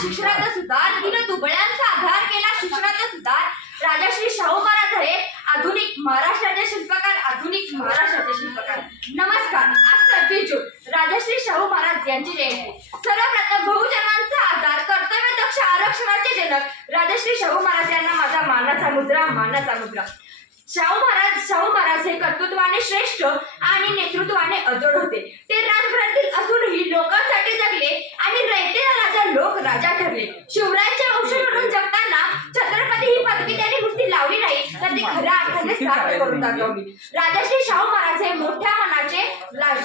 शिक्षणाचा सुधार, दीनदुबळ्यांचा आधार केला शिक्षणाचा सुधार. राजश्री शाहू महाराज हे आधुनिक महाराष्ट्राचे शिल्पकार, आधुनिक महाराष्ट्राचे शिल्पकार. नमस्कार. आज 26 जून राजश्री शाहू महाराज यांची जयंती. सर्वप्रथम बहुजनांचा आधार, कर्तव्यदक्ष आरक्षणाचे जनक राजश्री शाहू महाराज यांना माझा मानाचा मुजरा, मानाचा मुजरा. शाहू महाराज हे कर्तृत्वाने श्रेष्ठ आणि नेतृत्वाने अजोड होते. ते राजघरातील असूनही लोकांसाठी जगले आणि रयतेला राजा लोक राजा ठरले. शिवरायांच्या वंशावरून जगताना छत्रपती ही पदवी त्यांनी नुसती लावली नाही, तर ती खऱ्या अर्थाने सार्थ करून दाखवली. राजश्री शाहू महाराज हे मोठ्या मनाचे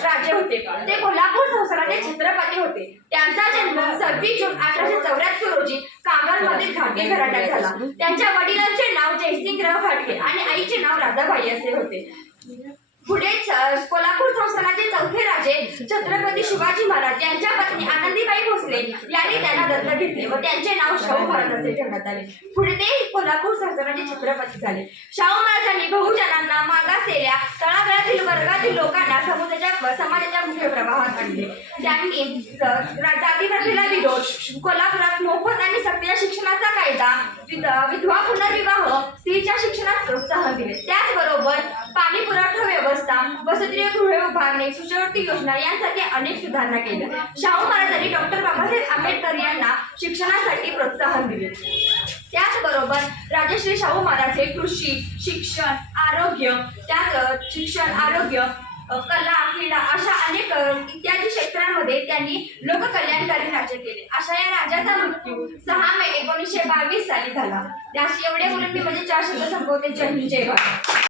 राजे होते. ते कोल्हापूर संस्थानाचे छत्रपती होते. त्यांचा जन्म 26 जून 1874 रोजी कागलमधील घाटगे घराण्यात झाला. त्यांच्या वडिलांचे नाव जयसिंगराव घाटगे आणि आईचे नाव राधाबाई असे होते. पुढे कोल्हापूर संस्थानाचे चौथे राजे छत्रपती शिवाजी महाराज यांच्या पत्नी आनंदीबाई भोसले यांनी त्यांना दत्तक घेतले व त्यांचे नाव शाहू महाराज असे ठेवण्यात आले. पुढे ते कोल्हापूर संस्थानाचे छत्रपती झाले. शाहू महाराजांनी बहुजनांना, मागासलेल्या तळागाळातील वर्गातील लोकांना समाजाच्या मुख्य प्रवाहात आणले. त्यांनी जातीप्रथेला विरोध, कोल्हापुरात मोफत आणि सक्तीच्या शिक्षणाचा कायदा, विधवा पुनर्विवाह, स्त्रीच्या शिक्षणात प्रोत्साहन दिले. त्याचबरोबर पाणी पुरवठा व्यवस्था, वसतिगृहे उभारणे, शिष्यवृत्ती योजना यांसारख्या अनेक सुधारणा केल्या. शाहू महाराजांनी डॉक्टर बाबासाहेब आंबेडकर यांना शिक्षणासाठी प्रोत्साहन दिले. त्याचबरोबर राजश्री शाहू महाराज हे कृषी, शिक्षण, आरोग्य, कला, क्रीडा अशा अनेक इत्यादी क्षेत्रांमध्ये त्यांनी लोककल्याणकारी राज्य केले. अशा या राजाचा मृत्यू 6 मे 1922 साली झाला. त्याशी एवढे बोलून मी म्हणजे 4 शब्द संपवते. जय हिंद, जय भारत.